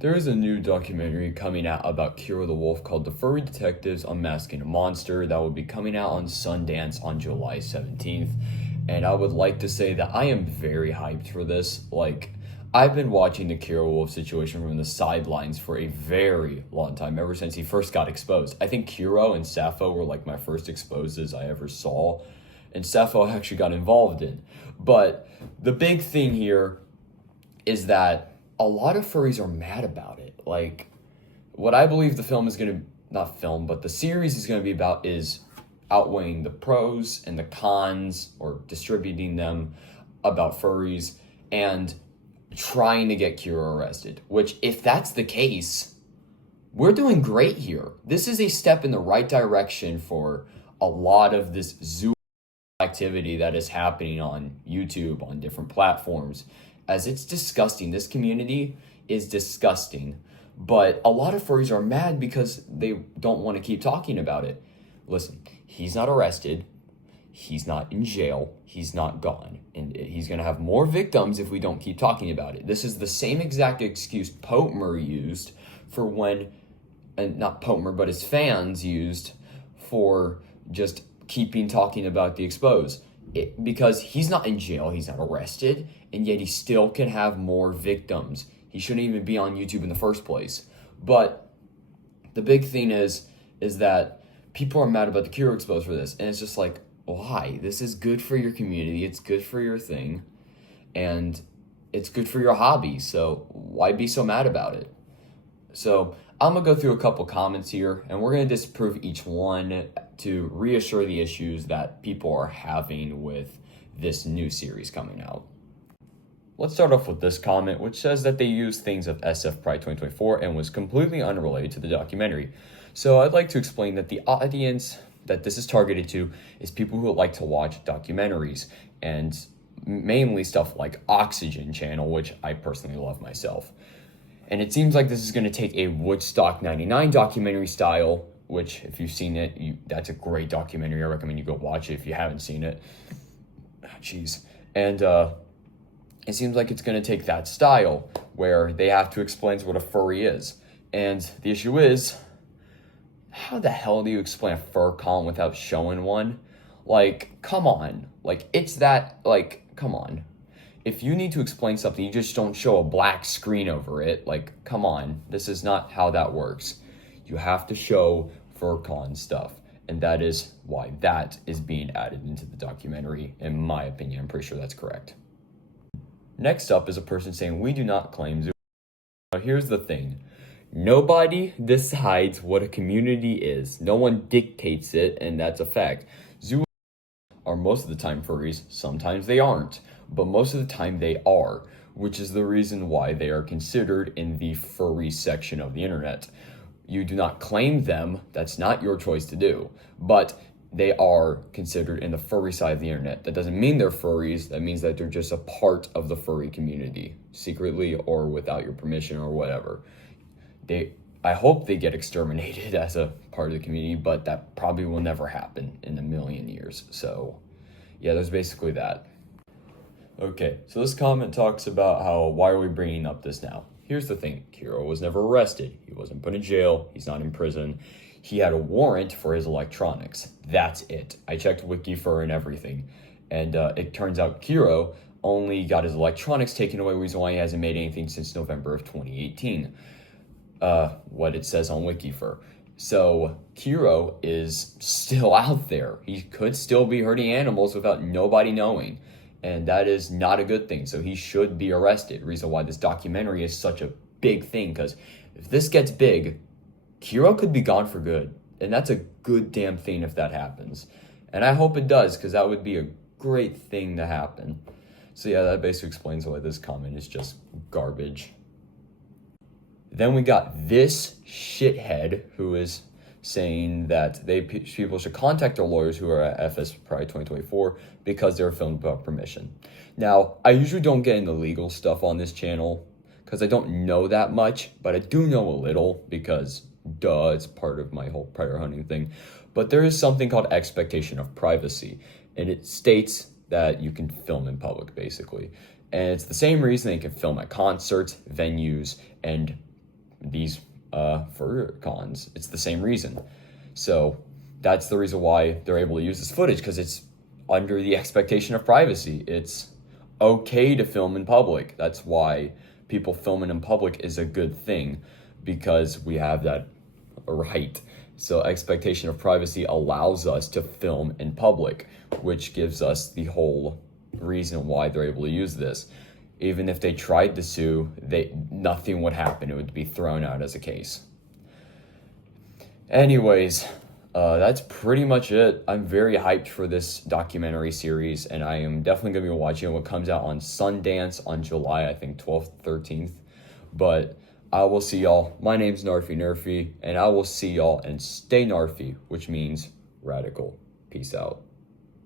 There is a new documentary coming out about Kero the Wolf called The Furry Detectives Unmasking A Monster that will be coming out on Sundance on July 17th. And I would like to say that I am very hyped for this. I've been watching the Kero Wolf situation from the sidelines for a very long time, ever since he first got exposed. I think Kero and Sappho were like my first exposes I ever saw, and Sappho actually got involved in. But the big thing here is that a lot of furries are mad about it. What I believe the film is going to, not film, but the series is going to be about is outweighing the pros and the cons, or distributing them, about furries, and trying to get Kira arrested. Which, if that's the case, we're doing great here. This is a step in the right direction for a lot of this zoo activity that is happening on YouTube, on different platforms, as it's disgusting. This community is disgusting, but a lot of furries are mad because they don't want to keep talking about it. Listen, he's not arrested, he's not in jail, he's not gone, and he's going to have more victims if we don't keep talking about it. This is the same exact excuse Potmer used for when, and not Potmer, but his fans used for just keeping talking about the expose. Because he's not in jail, he's not arrested, and yet he still can have more victims. He shouldn't even be on YouTube in the first place. But the big thing is that people are mad about the Kiro expose for this, and it's just like, why? This is good for your community, it's good for your thing, and it's good for your hobby, so why be so mad about it? So I'm going to go through a couple comments here, and we're going to disprove each one to reassure the issues that people are having with this new series coming out. Let's start off with this comment, which says that they used things of SF Pride 2024 and was completely unrelated to the documentary. So I'd like to explain that the audience that this is targeted to is people who like to watch documentaries, and mainly stuff like Oxygen Channel, which I personally love myself. And it seems like this is going to take a Woodstock 99 documentary style, which, if you've seen it, that's a great documentary. I recommend you go watch it if you haven't seen it. Jeez. And it seems like it's going to take that style, where they have to explain what a furry is. And the issue is, how the hell do you explain a fur column without showing one? Come on. Come on. If you need to explain something, you just don't show a black screen over it. Come on. This is not how that works. You have to show FurCon stuff. And that is why that is being added into the documentary, in my opinion. I'm pretty sure that's correct. Next up is a person saying, we do not claim zoo. Now here's the thing. Nobody decides what a community is. No one dictates it, and that's a fact. Zoo are most of the time furries. Sometimes they aren't. But most of the time they are, which is the reason why they are considered in the furry section of the internet. You do not claim them, that's not your choice to do, but they are considered in the furry side of the internet. That doesn't mean they're furries, that means that they're just a part of the furry community, secretly or without your permission or whatever. I hope they get exterminated as a part of the community, but that probably will never happen in a million years. So yeah, there's basically that. Okay, so this comment talks about why are we bringing up this now? Here's the thing, Kiro was never arrested. He wasn't put in jail. He's not in prison. He had a warrant for his electronics. That's it. I checked WikiFur and everything. And it turns out Kiro only got his electronics taken away, reason why he hasn't made anything since November of 2018. What it says on WikiFur. So Kiro is still out there. He could still be hurting animals without nobody knowing. And that is not a good thing. So he should be arrested. Reason why this documentary is such a big thing, because if this gets big, Kiro could be gone for good. And that's a good damn thing if that happens. And I hope it does, because that would be a great thing to happen. So yeah, that basically explains why this comment is just garbage. Then we got this shithead who is saying that people should contact their lawyers who are at FS Pride 2024 because they're filmed without permission. Now, I usually don't get into legal stuff on this channel because I don't know that much, but I do know a little because, duh, it's part of my whole predator hunting thing. But there is something called expectation of privacy, and it states that you can film in public, basically. And it's the same reason they can film at concerts, venues, and these fur cons. It's the same reason. So that's the reason why they're able to use this footage, because it's under the expectation of privacy. It's okay to film in public. That's why people filming in public is a good thing, because we have that right. So expectation of privacy allows us to film in public, which gives us the whole reason why they're able to use this. Even if they tried to sue, nothing would happen. It would be thrown out as a case. Anyways, that's pretty much it. I'm very hyped for this documentary series, and I am definitely going to be watching what comes out on Sundance on July, I think, 12th, 13th. But I will see y'all. My name's Narfy Nerfy, and I will see y'all, and stay Narfy, which means radical. Peace out.